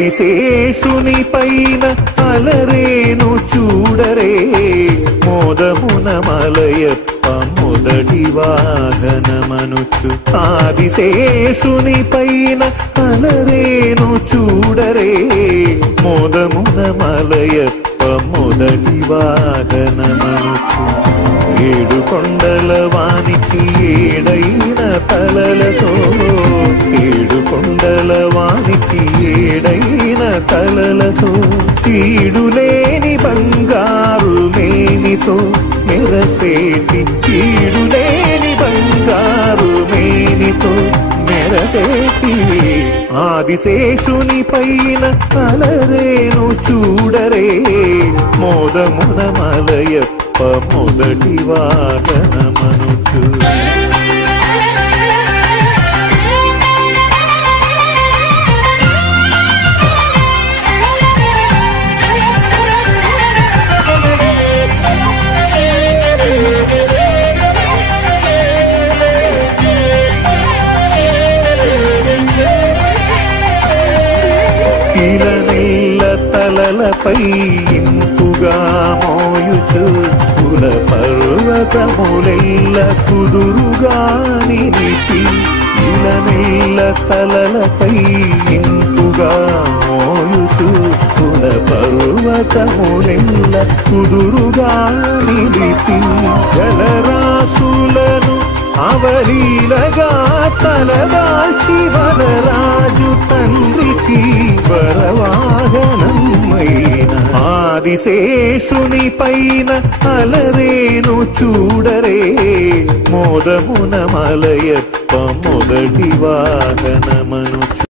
ఆదిశేషుని పైన అలరేను చూడరే మోదమున మలయప్ప మొదటి వాహనమనుచు ఆదిశేషుని పైన అలరేను చూడరే మోదమున మలయప్ప మొదటి వాహనమనుచు ఏడు కొండల వానికి ఏడైన తలలతో ఏడు కొండల వానికి ఏడైన తలలతో తీడులేని బంగారు మేనితో మెరసేటి తీడులేని బంగారు మేనితో మెరసేటి ఆదిశేషుని పైన అలరేను చూడరే మోదమున మలయప్ప మొదటి వాహనమనుచు ఇలనెల్ల తలలపై ఇంపుగా మోయుచు కుల పర్వతములెల్ల కుదురుగా నిలిపి ఇలనెల్ల తలలపై ఇంపుగా మోయుచు కుల పర్వతములెల్ల కుదురుగా నిలిపి జలరాశులను అవలీలగా తలదాల్చి వరరాజు తండ్రికి వరవాహనమైన ఆదిశేషుని పైన అలరేను చూడరే మోదమున మలయప్ప మొదటి వాహనమనుచు